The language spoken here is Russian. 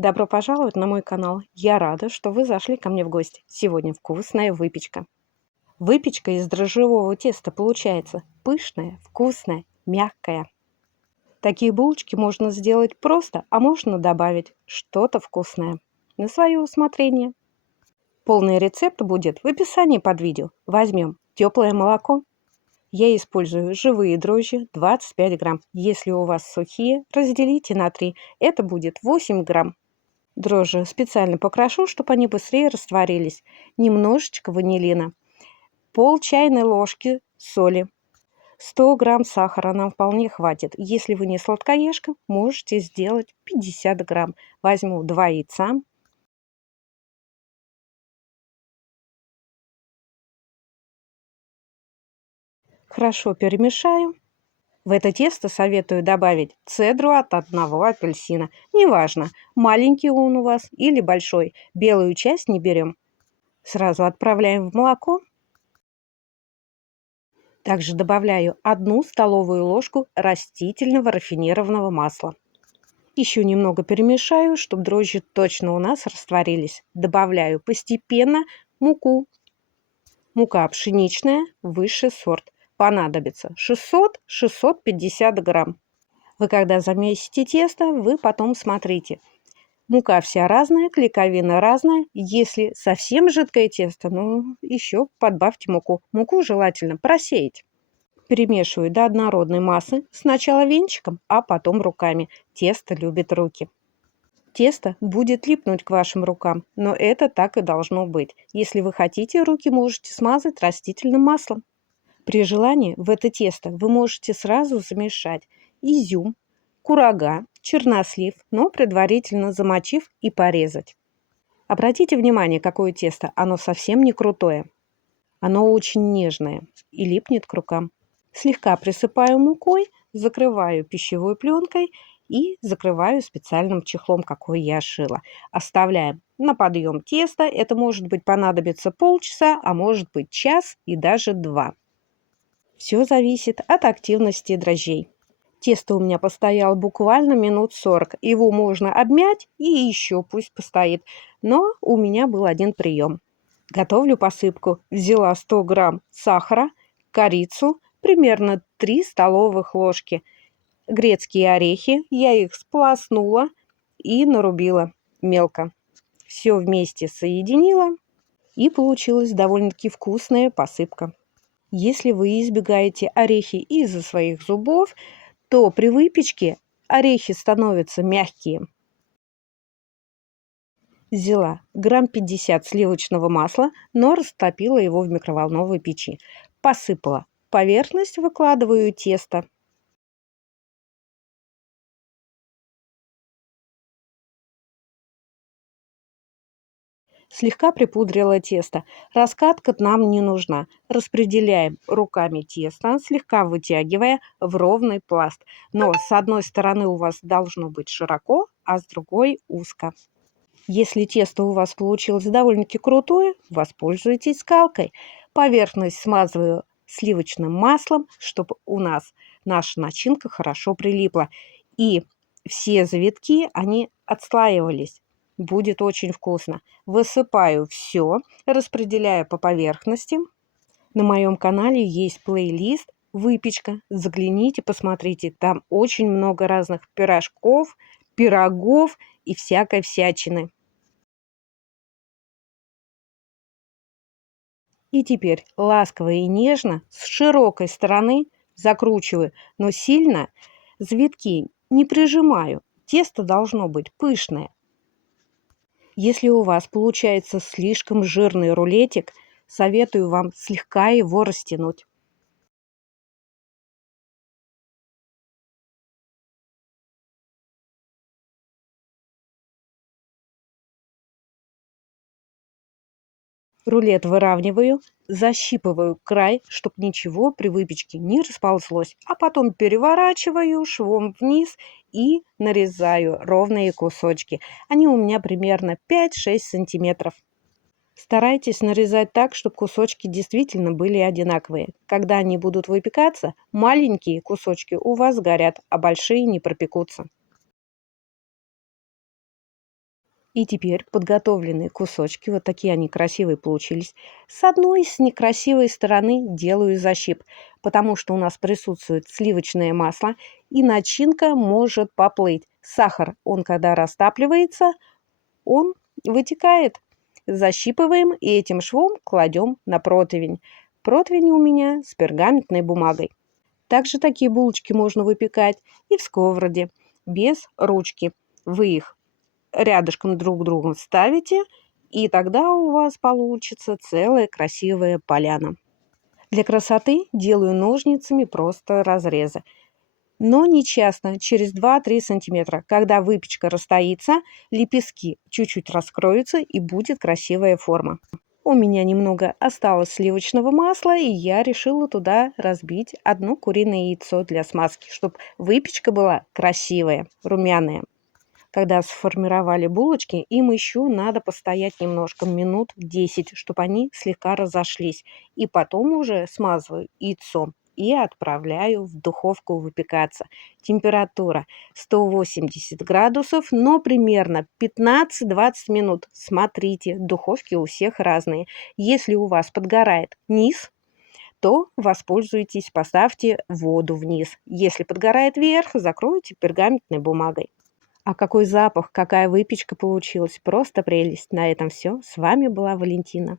Добро пожаловать на мой канал. Я рада, что вы зашли ко мне в гости. Сегодня вкусная выпечка. Выпечка из дрожжевого теста получается пышная, вкусная, мягкая. Такие булочки можно сделать просто, а можно добавить что-то вкусное на свое усмотрение. Полный рецепт будет в описании под видео. Возьмем теплое молоко. Я использую живые дрожжи 25 грамм. Если у вас сухие, разделите на 3. Это будет 8 грамм. Дрожжи специально покрошу, чтобы они быстрее растворились. Немножечко ванилина. Пол чайной ложки соли. 100 грамм сахара нам вполне хватит. Если вы не сладкоежка, можете сделать 50 грамм. Возьму 2 яйца. Хорошо перемешаю. В это тесто советую добавить цедру от одного апельсина. Неважно, маленький он у вас или большой. Белую часть не берем. Сразу отправляем в молоко. Также добавляю 1 столовую ложку растительного рафинированного масла. Еще немного перемешаю, чтобы дрожжи точно у нас растворились. Добавляю постепенно муку. Мука пшеничная, высший сорт. Понадобится 600-650 грамм. Вы когда замесите тесто, вы потом смотрите. Мука вся разная, клейковина разная. Если совсем жидкое тесто, еще подбавьте муку. Муку желательно просеять. Перемешиваю до однородной массы, сначала венчиком, а потом руками. Тесто любит руки. Тесто будет липнуть к вашим рукам, но это так и должно быть. Если вы хотите, руки можете смазать растительным маслом. При желании в это тесто вы можете сразу замешать изюм, курага, чернослив, но предварительно замочив и порезать. Обратите внимание, какое тесто. Оно совсем не крутое. Оно очень нежное и липнет к рукам. Слегка присыпаю мукой, закрываю пищевой пленкой и закрываю специальным чехлом, какой я шила. Оставляем на подъем теста. Это может быть понадобится полчаса, а может быть час и даже 2. Все зависит от активности дрожжей. Тесто у меня постояло буквально минут 40. Его можно обмять и еще пусть постоит. Но у меня был один прием. Готовлю посыпку. Взяла 100 грамм сахара, корицу, примерно 3 столовых ложки. Грецкие орехи. Я их сполоснула и нарубила мелко. Все вместе соединила. И получилась довольно-таки вкусная посыпка. Если вы избегаете орехи из-за своих зубов, то при выпечке орехи становятся мягкие. Взяла грамм 50 сливочного масла, но растопила его в микроволновой печи. Посыпала поверхность, выкладываю тесто. Слегка припудрила тесто. Раскатка нам не нужна. Распределяем руками тесто, слегка вытягивая в ровный пласт. Но с одной стороны у вас должно быть широко, а с другой узко. Если тесто у вас получилось довольно-таки крутое, воспользуйтесь скалкой. Поверхность смазываю сливочным маслом, чтобы у нас наша начинка хорошо прилипла. И все завитки, они отслаивались. Будет очень вкусно. Высыпаю все, распределяю по поверхности. На моем канале есть плейлист «Выпечка». Загляните, посмотрите. Там очень много разных пирожков, пирогов и всякой всячины. И теперь ласково и нежно с широкой стороны закручиваю, но сильно завитки не прижимаю. Тесто должно быть пышное. Если у вас получается слишком жирный рулетик, советую вам слегка его растянуть. Рулет выравниваю, защипываю край, чтобы ничего при выпечке не расползлось, а потом переворачиваю швом вниз и нарезаю ровные кусочки. Они у меня примерно 5-6 сантиметров. Старайтесь нарезать так, чтобы кусочки действительно были одинаковые. Когда они будут выпекаться, маленькие кусочки у вас горят, а большие не пропекутся. И теперь подготовленные кусочки, вот такие они красивые получились, с одной с некрасивой стороны делаю защип, потому что у нас присутствует сливочное масло, и начинка может поплыть. Сахар, он когда растапливается, он вытекает. Защипываем и этим швом кладем на противень. Противень у меня с пергаментной бумагой. Также такие булочки можно выпекать и в сковороде, без ручки. Вы их рядышком друг к другу ставите, и тогда у вас получится целая красивая поляна. Для красоты делаю ножницами просто разрезы, но не часто, через 2-3 сантиметра. Когда выпечка расстоится, лепестки чуть-чуть раскроются и будет красивая форма. У меня немного осталось сливочного масла, и я решила туда разбить одно куриное яйцо для смазки, чтобы выпечка была красивая, румяная. Когда сформировали булочки, им еще надо постоять немножко, минут 10, чтобы они слегка разошлись. И потом уже смазываю яйцом и отправляю в духовку выпекаться. Температура 180 градусов, но примерно 15-20 минут. Смотрите, духовки у всех разные. Если у вас подгорает низ, то воспользуйтесь, поставьте воду вниз. Если подгорает верх, закройте пергаментной бумагой. А какой запах, какая выпечка получилась. Просто прелесть. На этом все. С вами была Валентина.